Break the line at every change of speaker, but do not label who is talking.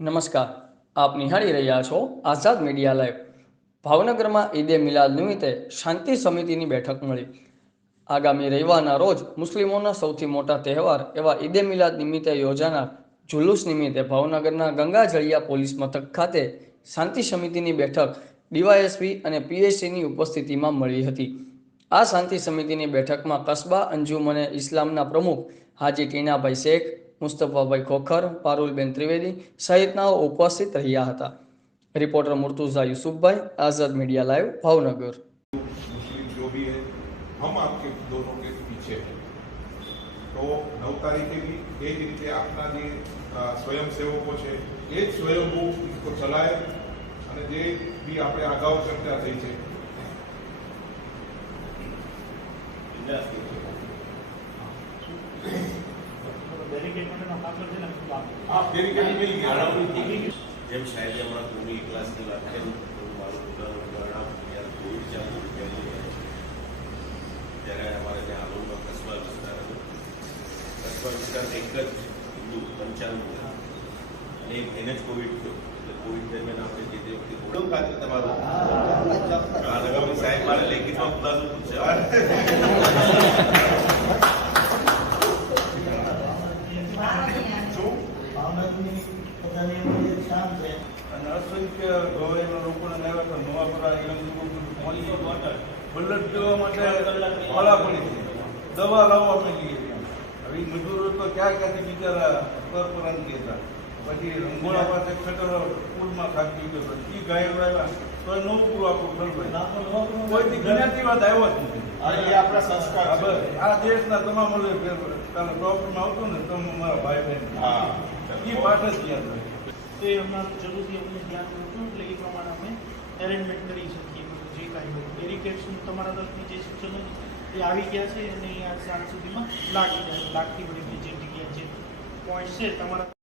નમસ્કાર, આપ નિહાળી રહ્યા છો આઝાદ મીડિયા લાઈવ. ભાવનગરમાં ઈદે મિલાદ નિમિત્તે શાંતિ સમિતિની બેઠક મળી. આગામી રવિવારના રોજ મુસ્લિમોના સૌથી મોટા તહેવાર એવા ઈદે મિલાદ નિમિત્તે યોજાનાર જુલુસ નિમિત્તે ભાવનગરના ગંગાજળિયા પોલીસ મથક ખાતે શાંતિ સમિતિની બેઠક ડીવાયએસપી અને પીએસસીની ઉપસ્થિતિમાં મળી હતી. આ શાંતિ સમિતિની બેઠકમાં કસ્બા અંજુમને ઇસ્લામના પ્રમુખ હાજી ટીનાભાઈ શેખ મુસ્તફાભાઈ ખોખર પારુલબેન ત્રિવેદી સહિતનાઓ ઉપસ્થિત રહ્યા હતા reporter Murtuza Yusufbhai Azad media live Bhavnagar
Muslim जो भी है हम आपके दोनों के पीछे हैं તો નવ તારીખે બી એ જ રીતે આપના જે અ, સ્વયંસેવકો છે એ જ સ્વયંભૂ इसको ચલાય અને જે બી આપણે અગાઉ ચર્ચા થઈ છે
જેમ સાહેબે હમણાં ભૂમિ ક્લાસની વાત કરી મારું પોતાનું ઉદાહરણ ત્યારે કોવિડ ચાલુ ત્યારે અમારે ત્યાં હાલોલમાં કસ્બા વિસ્તાર હતો કસ્બા વિસ્તાર એક જ હિન્દુ પંચાણું. અને એક એને જ કોવિડ થયો એટલે કોવિડ દરમિયાન આપણે જે તે વખતે ઓળખ ખાતે તમારું સાહેબ મારે લેખિતમાં ખુલાસો પૂછશે
અંદર છે.
અને અસંખ્ય ગવાઈના લોકોને લાવ્યા હતા. નવાપરા બલ્લટ દેવા માટે ફળા પડી છે. દવા લાવવા પડી હવે મજૂરો તો ક્યાં ક્યાંથી બિચારા પરપરાંતિ હતા પછી રંગોળા પાસે ખટર પુલમાં થાકી ગયો એ ગાયો લાવ્યા. તો નો પૂરું આખું ફળભાઈ કોઈથી જ્ઞાતિ વાત આવ્યો જ નથી.
એ આપણા સંસ્કાર
આ દેશના તમામ ટોપમાં આવતું ને તમે મારા ભાઈ બહેન એ પાઠ જ રહે
તો એ અમારું જરૂરથી અમને ધ્યાન મૂકવું એટલે એ પ્રમાણે અમે એરેન્જમેન્ટ કરી શકીએ જે કાંઈ બેરિકેડ્સનું તમારા તરફથી જે સૂચનો એ આવી ગયા છે અને એ આ સાંજ સુધીમાં લાગી જાય લાગતી બધી જે જગ્યા જે પોઈન્ટ છે, તમારા